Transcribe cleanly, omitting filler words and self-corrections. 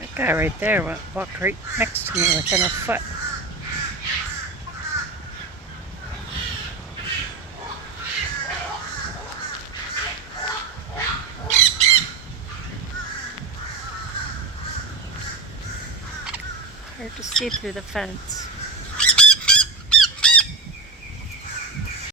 That guy right there walked right next to me within a foot. Hard to see through the fence.